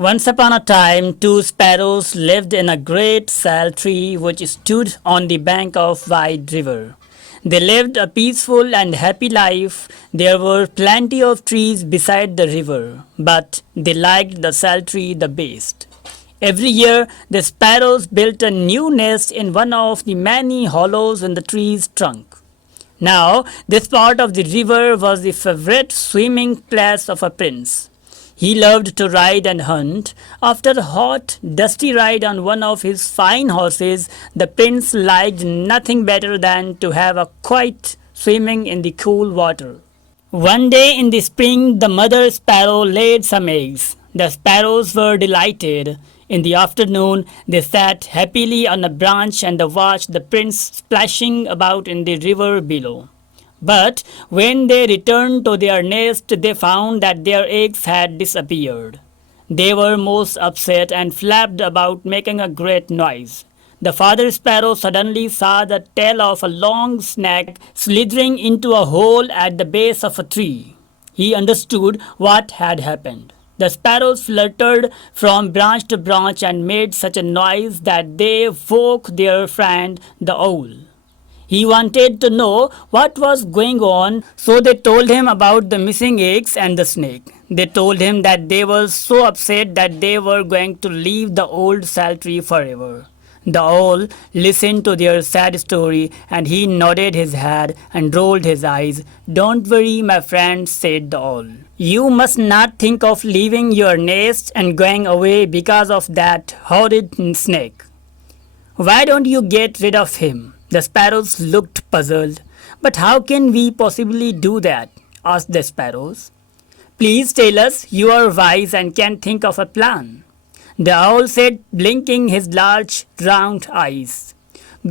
Once upon a time, two sparrows lived in a great sal tree which stood on the bank of wide river. They lived a peaceful and happy life. There were plenty of trees beside the river, but they liked the sal tree the best. Every year, the sparrows built a new nest in one of the many hollows in the tree's trunk. Now, this part of the river was the favorite swimming place of a prince. He loved to ride and hunt. After a hot, dusty ride on one of his fine horses, the prince liked nothing better than to have a quiet swimming in the cool water. One day in the spring, the mother sparrow laid some eggs. The sparrows were delighted. In the afternoon, they sat happily on a branch and watched the prince splashing about in the river below. But when they returned to their nest, they found that their eggs had disappeared. They were most upset and flapped about, making a great noise. The father sparrow suddenly saw the tail of a long snake slithering into a hole at the base of a tree. He understood what had happened. The sparrows fluttered from branch to branch and made such a noise that they woke their friend the owl. He wanted to know what was going on, so they told him about the missing eggs and the snake. They told him that they were so upset that they were going to leave the old sal tree forever. The owl listened to their sad story and he nodded his head and rolled his eyes. "Don't worry, my friend," said the owl. "You must not think of leaving your nest and going away because of that horrid snake. Why don't you get rid of him?" The sparrows looked puzzled. "But how can we possibly do that?" asked the sparrows. "Please tell us. You are wise and can think of a plan." The owl said, blinking his large round eyes.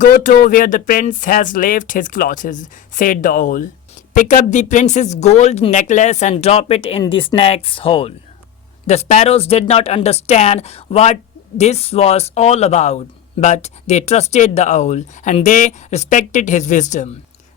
"Go to where the prince has left his clothes," said the owl. "Pick up the prince's gold necklace and drop it in the snake's hole." The sparrows did not understand what this was all about, but they trusted the owl and they respected his wisdom.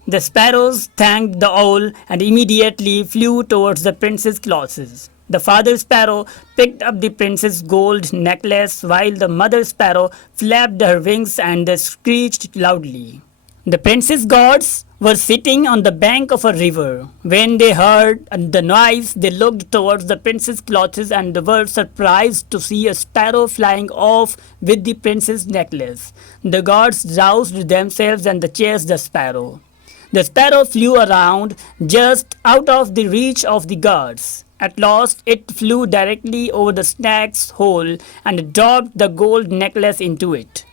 The sparrows thanked the owl and immediately flew towards the prince's clothes. The father sparrow picked up the prince's gold necklace while the mother sparrow flapped her wings and screeched loudly. The prince's guards were sitting on the bank of a river. When they heard the noise, they looked towards the prince's clothes and were surprised to see a sparrow flying off with the prince's necklace. The guards roused themselves and chased the sparrow. The sparrow flew around just out of the reach of the guards. At last, it flew directly over the snake's hole and dropped the gold necklace into it.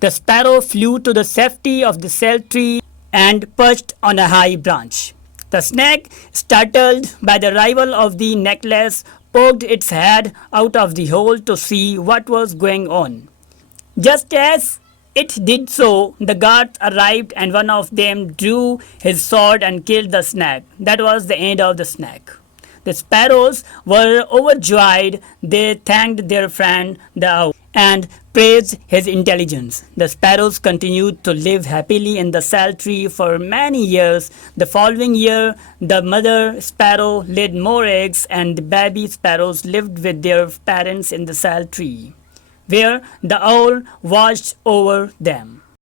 The sparrow flew to the safety of the sal tree and perched on a high branch. The snake, startled by the arrival of the necklace, poked its head out of the hole to see what was going on. Just as it did so, the guards arrived and one of them drew his sword and killed the snake. That was the end of the snake. The sparrows were overjoyed. They thanked their friend the owl and praised his intelligence. The sparrows continued to live happily in the sal tree for many years. The following year, the mother sparrow laid more eggs and the baby sparrows lived with their parents in the sal tree, where the owl watched over them.